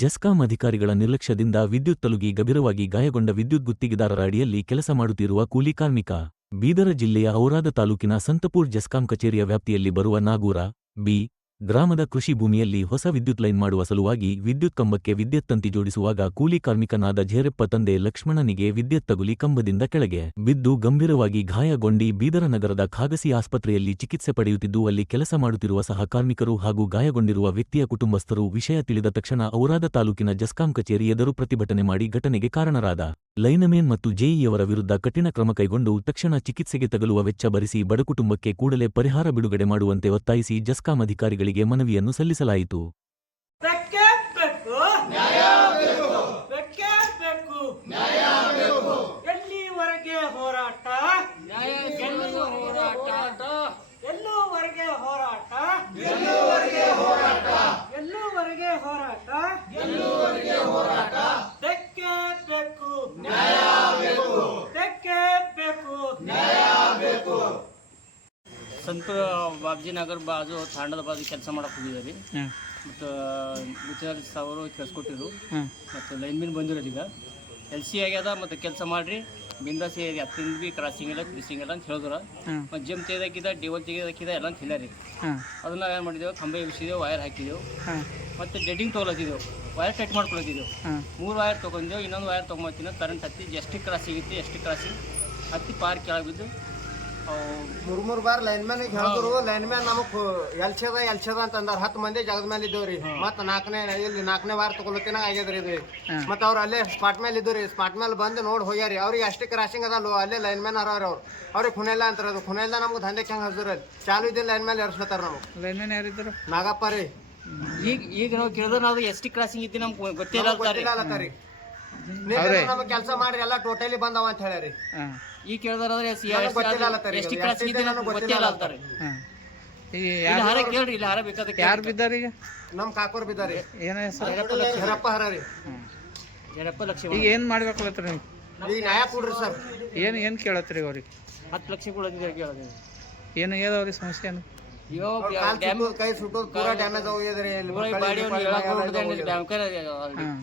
ಜೆಸ್ಕಾಂ ಅಧಿಕಾರಿಗಳ ನಿರ್ಲಕ್ಷ್ಯದಿಂದ ವಿದ್ಯುತ್ ತಲುಗಿ ಗಂಭೀರವಾಗಿ ಗಾಯಗೊಂಡ ವಿದ್ಯುತ್ ಗುತ್ತಿಗೆದಾರರ ಅಡಿಯಲ್ಲಿ ಕೆಲಸ ಮಾಡುತ್ತಿರುವ ಕೂಲಿ ಕಾರ್ಮಿಕ. ಬೀದರ ಜಿಲ್ಲೆಯ ಔರಾದ ತಾಲೂಕಿನ ಸಂತಪುರ್ ಜೆಸ್ಕಾಂ ಕಚೇರಿಯ ವ್ಯಾಪ್ತಿಯಲ್ಲಿ ಬರುವ ನಾಗೂರ ಬಿ ಗ್ರಾಮದ ಕೃಷಿ ಭೂಮಿಯಲ್ಲಿ ಹೊಸ ವಿದ್ಯುತ್ ಲೈನ್ ಮಾಡುವ ಸಲುವಾಗಿ ವಿದ್ಯುತ್ ಕಂಬಕ್ಕೆ ವಿದ್ಯುತ್ ತಂತಿ ಜೋಡಿಸುವಾಗ ಕೂಲಿ ಕಾರ್ಮಿಕನಾದ ಝೇರಪ್ಪ ತಂದೆ ಲಕ್ಷ್ಮಣನಿಗೆ ವಿದ್ಯುತ್ ತಗುಲಿ ಕಂಬದಿಂದ ಕೆಳಗೆ ಬಿದ್ದು ಗಂಭೀರವಾಗಿ ಗಾಯಗೊಂಡಿ ಬೀದರ ನಗರದ ಖಾಗಸಿ ಆಸ್ಪತ್ರೆಯಲ್ಲಿ ಚಿಕಿತ್ಸೆ ಪಡೆಯುತ್ತಿದ್ದು ಅಲ್ಲಿ ಕೆಲಸ ಮಾಡುತ್ತಿರುವ ಸಹ ಕಾರ್ಮಿಕರು ಹಾಗೂ ಗಾಯಗೊಂಡಿರುವ ವ್ಯಕ್ತಿಯ ಕುಟುಂಬಸ್ಥರು ವಿಷಯ ತಿಳಿದ ತಕ್ಷಣ ಔರಾದ ತಾಲೂಕಿನ ಜೆಸ್ಕಾಂ ಕಚೇರಿ ಎದುರು ಪ್ರತಿಭಟನೆ ಮಾಡಿ ಘಟನೆಗೆ ಕಾರಣರಾದ ಲೈನಮೇನ್ ಮತ್ತು ಜೆಇಯವರ ವಿರುದ್ಧ ಕಠಿಣ ಕ್ರಮ ಕೈಗೊಂಡು ತಕ್ಷಣ ಚಿಕಿತ್ಸೆಗೆ ತಗಲುವ ವೆಚ್ಚ ಭರಿಸಿ ಬಡಕುಟುಂಬಕ್ಕೆ ಕೂಡಲೇ ಪರಿಹಾರ ಬಿಡುಗಡೆ ಮಾಡುವಂತೆ ಒತ್ತಾಯಿಸಿ ಜೆಸ್ಕಾಂ ಅಧಿಕಾರಿಗಳಿಗೆ ಮನವಿಯನ್ನು ಸಲ್ಲಿಸಲಾಯಿತು. ಸಂತ ಬಾಬ್ಜಿ ನಗರ್ ಬಾಜು ತಾಂಡದ ಬಾಜು ಕೆಲಸ ಮಾಡಕ್ಕೆ ಹೋಗಿದ್ದಾರೆ ಮತ್ತು ಮುಖ್ಯಮಂತ್ರಿ ಸಾವರು ಕಳ್ಸಿಕೊಟ್ಟಿರು ಮತ್ತು ಲೈನ್ ಮೀನ್ ಬಂದಿರೋದು ಈಗ LC ಆಗ್ಯದ ಮತ್ತು ಕೆಲಸ ಮಾಡಿರಿ ಬಿಂದಾಸಿ ಹತ್ತಿಂದ ಭೀ ಕ್ರಾಸಿಂಗ್ ಇಲ್ಲ ಕ್ರೀಸಿಂಗ್ ಇಲ್ಲ ಅಂತ ಹೇಳಿದ್ರು. ಮತ್ತು ಜಿಮ್ ತೆಗೆದಾಕಿದ ಡಿವಲ್ ತೆಗೆದಾಕಿದ ಎಲ್ಲ ಅಂತ ಹೇಳ್ಯಾರಿ. ಅದನ್ನ ಏನು ಮಾಡಿದೆವು, ಕಂಬ ಎಬ್ಸಿದೆವು, ವೈರ್ ಹಾಕಿದೆವು ಮತ್ತು ಡೆಡ್ಡಿಂಗ್ ತೊಗೊಳತ್ತಿದ್ದೆವು, ವೈರ್ ಟೈಟ್ ಮಾಡ್ಕೊಳತ್ತಿದ್ದೆವು. 3 ವೈರ್ ತೊಗೊಂಡೆವು, ಇನ್ನೊಂದು ವೈರ್ ತೊಗೊಂಬತ್ತೀನಿ ಕರೆಂಟ್ ಹತ್ತಿ ಎಷ್ಟು ಕ್ರಾಸಿಂಗ್ ಇತ್ತು ಎಷ್ಟು ಕ್ರಾಸಿಂಗ್ ಹತ್ತಿ ಪಾರ್ ಕೆಳಗೆ ಬಿದ್ದು ಮೂರ್ ಬಾರ್ ಲೈನ್ಮ್ಯಾನ್ ಹೇಳಿದ್ರು. ಲೈನ್ಮ್ಯಾನ್ ನಮಗ್ ಎಲ್ಸದ ಅಂತಂದಾರ. 10 ಮಂದಿ ಜಗದ ಮೇಲೆ ಇದ್ದೇವ್ರಿ. ಮತ್ ನಾಲ್ಕನೇ ವಾರ ತಗೊಳತಿನ ಆಗ್ಯದ್ರಿ ಇದು. ಮತ್ ಅವ್ರ ಅಲ್ಲೇ ಸ್ಪಾಟ್ ಮೇಲೆ ಇದ್ರಿ. ಸ್ಪಾಟ್ ಮೇಲೆ ಬಂದು ನೋಡಿ ಹೋಗ್ಯಾರಿ. ಅವ್ರಿಗೆ ಅಷ್ಟೇ ಕ್ರಾಸಿಂಗ್ ಅದಲ್ಲ, ಅಲ್ಲೇ ಲೈನ್ಮ್ಯಾನ್ ಅವ್ರ ಅವ್ರಿಗೆ ಖುನೆಲ್ಲ ಅಂತಾರ. ಅದು ಖುನೆಲ್ಲ ನಮ್ಗೆ ದಂಧೆಗೆ ಹೆಂಗ್ ಹಚ್ಚಿದ್ರಿ ಚಾಲು ಇದ್ದಿಲ್ಲ ಲೈನ್ ಮೇಲೆ ಎರ್ಸ್ಲತ್ತಾರ. ನಮಗ್ ಲೈನ್ಮ್ಯಾನ್ ಯಾರಿದ್ರು? ನಾಗಪ್ಪ ರೀ. ಈಗ ನಾವು ಕೇಳಿದ್ರೆ ನಾವು ಎಷ್ಟು ಕ್ರಾಸಿಂಗ್ ಇತ್ತು ನಮ್ಗೆ ಗೊತ್ತಿಲ್ಲ ಅಲ್ಲತ್ತಾರಿ. ನಮಗ್ ಕೆಲಸ ಮಾಡ್ರಿ ಎಲ್ಲ ಟೋಟಲಿ ಬಂದವ ಅಂತ ಹೇಳ್ಯಾರಿ. ಈ ಕೇಳಿದ್ರೆ ಎಷ್ಟು ಕ್ರಾಸಿಂಗ್ ಇದೆ ನಮ್ಗೆ ಗೊತ್ತಿಲ್ಲ ಅಂತಾರೆ. ಕೇಳ್ರಿ ಇಲ್ಲ ಹಾರ ಬೇಕಾದ ಯಾರು ಬಿದ್ದಾರ ಈಗ? ನಮ್ ಕಾಕೋರ್ ಬಿದ್ದಾರಿ. ಏನ ಹೆಸರು? ಝೇರಪ್ಪ ಹರ ರೀ. ಝೇರಪ್ಪ ಲಕ್ಷ್ಮಣ. ಈಗ ಏನ್ ಮಾಡ್ಬೇಕಲ್ಲತ್ರಿ ನೀವು? ಈಗ ನ್ಯಾಯ ಕೊಡ್ರಿ ಸರ್. ಏನ್ ಕೇಳತ್ರಿ ಅವ್ರಿಗೆ? 10 ಲಕ್ಷ ಕೊಡೋದಿದೆ ಕೇಳೋದು. ಏನು ಏದವ್ರಿ ಸಮಸ್ಯೆ? ಏನು ಕೈ ಸುಟ್ಟೋದು ಪೂರಾ ಡ್ಯಾಮೇಜ್ ಹೋಗಿದ್ರಿ. ಹಾಂ